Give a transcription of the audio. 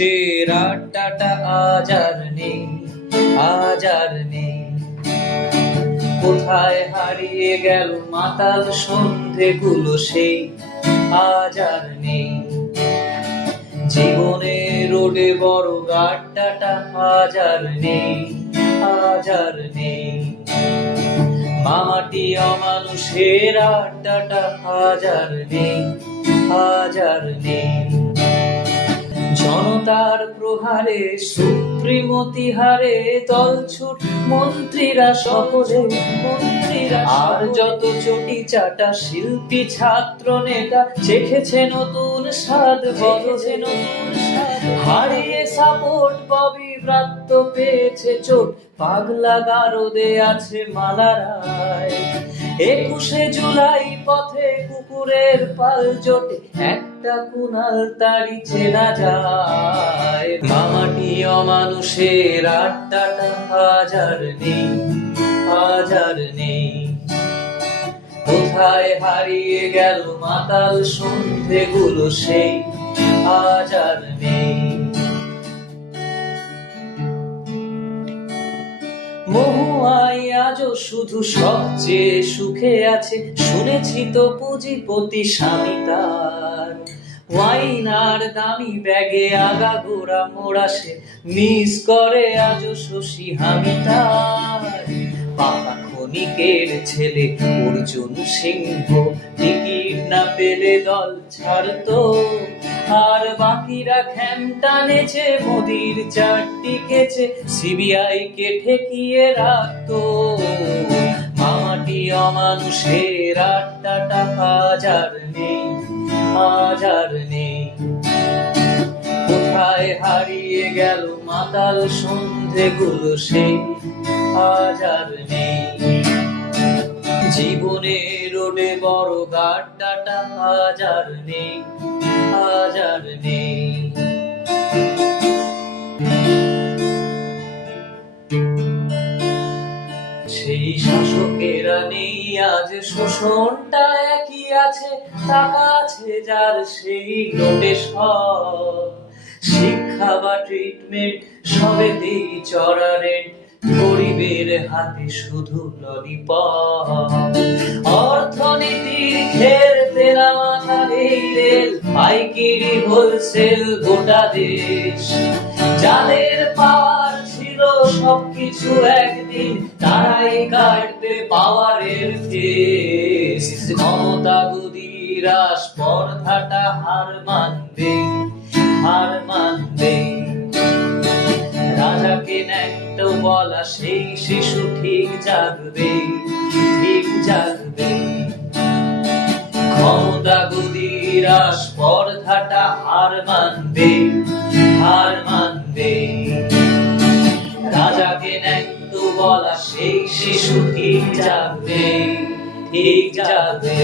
অমানুষের আড্ডাটা আজ আর নেই, আজ আর নেই। কোথায় হারিয়ে গেল মাতাল সন্ধেগুলো সেই আজ আর নেই। জীবনের রোডে বড় আড্ডাটা আজ আর নেই, আজ আর নেই। মামাটি অমানুষের আড্ডাটা আজ আর নেই, আজ আর নেই। জনতার প্রহারে সুপ্রিমতি হারে দলছুট মন্ত্রীরা সকলে, মন্ত্রীরা আর যত চটি চাটা শিল্পী ছাত্র নেতা চেখেছে নতুন স্বাদ, বলেছে নতুন স্বাদ। হারিয়ে সাপোর্ট ববি ব্রাত্য পেয়েছে চোট, পাগলা গারদে আছে মালারায়। 21শে জুলাই পথে কুকুরের পাল জোটে, একটা কুনাল তারি চেনা যায়। মামাটি অমানুষের আড্ডাটা আজ আর নেই, আজ আর নেই। কোথায় হারিয়ে গেল মাতাল সন্ধেগুলো সেই আজ আর নেই। মহুয়াই আজও শুধু সবচেয়ে সুখে আছে, শুনেছি তো পুঁজিপতি স্বামী তার। ওয়াইন আর দামি ব্যাগে আগাগোড়া মোড়া সে মিস করে আজও শশী হামি তার। পাকা ক্ষণিকের ছেলে অর্জুন সিংহ টিকিট না পেলে দল ছাড়তো, আর বাকিরা খ্যাম টানেছে মোদির চারটি কেছে সিবিআই কে ঠেকিয়ে রাখতো। মামাটি অমানুষের আড্ডাটা আজ আর নেই, আজ আর নেই। কোথায় হারিয়ে গেল মাতাল সন্ধেগুলো সেই আজ আর নেই। জীবনের রোডে বড় আড্ডাটা আজ আর নেই, আজ আর নেই। সেই শাসকেরা নেই আজ, শোষণটা একই আছে। টাকা আছে যার সেই লোটে সব, শিক্ষা বা ট্রিটমেন্ট সবেতেই চড়া রেট, গরিবের হাতে শুধু ললিপপ। অর্থনীতির খের তেরা মাথা এই রেল, পাইকিরি হোলসেল গোটা দেশ। যাদের পাওয়ার ছিল সবকিছু একদিন, তারাই কাটবে পাওয়ারের কেস। ক্ষমতা গদিরা স্পর্ধাটা হার মানবে, হার মানবে। রাজাকে ন্যাংটো বলা সেই শিশু ঠিক জাগবে, ঠিক জাগবে। ক্ষমতা গদিরা স্পর্ধাটা হার মানবে, হার মানবে। রাজাকে ন্যাংটো বলা সেই শিশু ঠিক জাগবে, ঠিক জাগবে।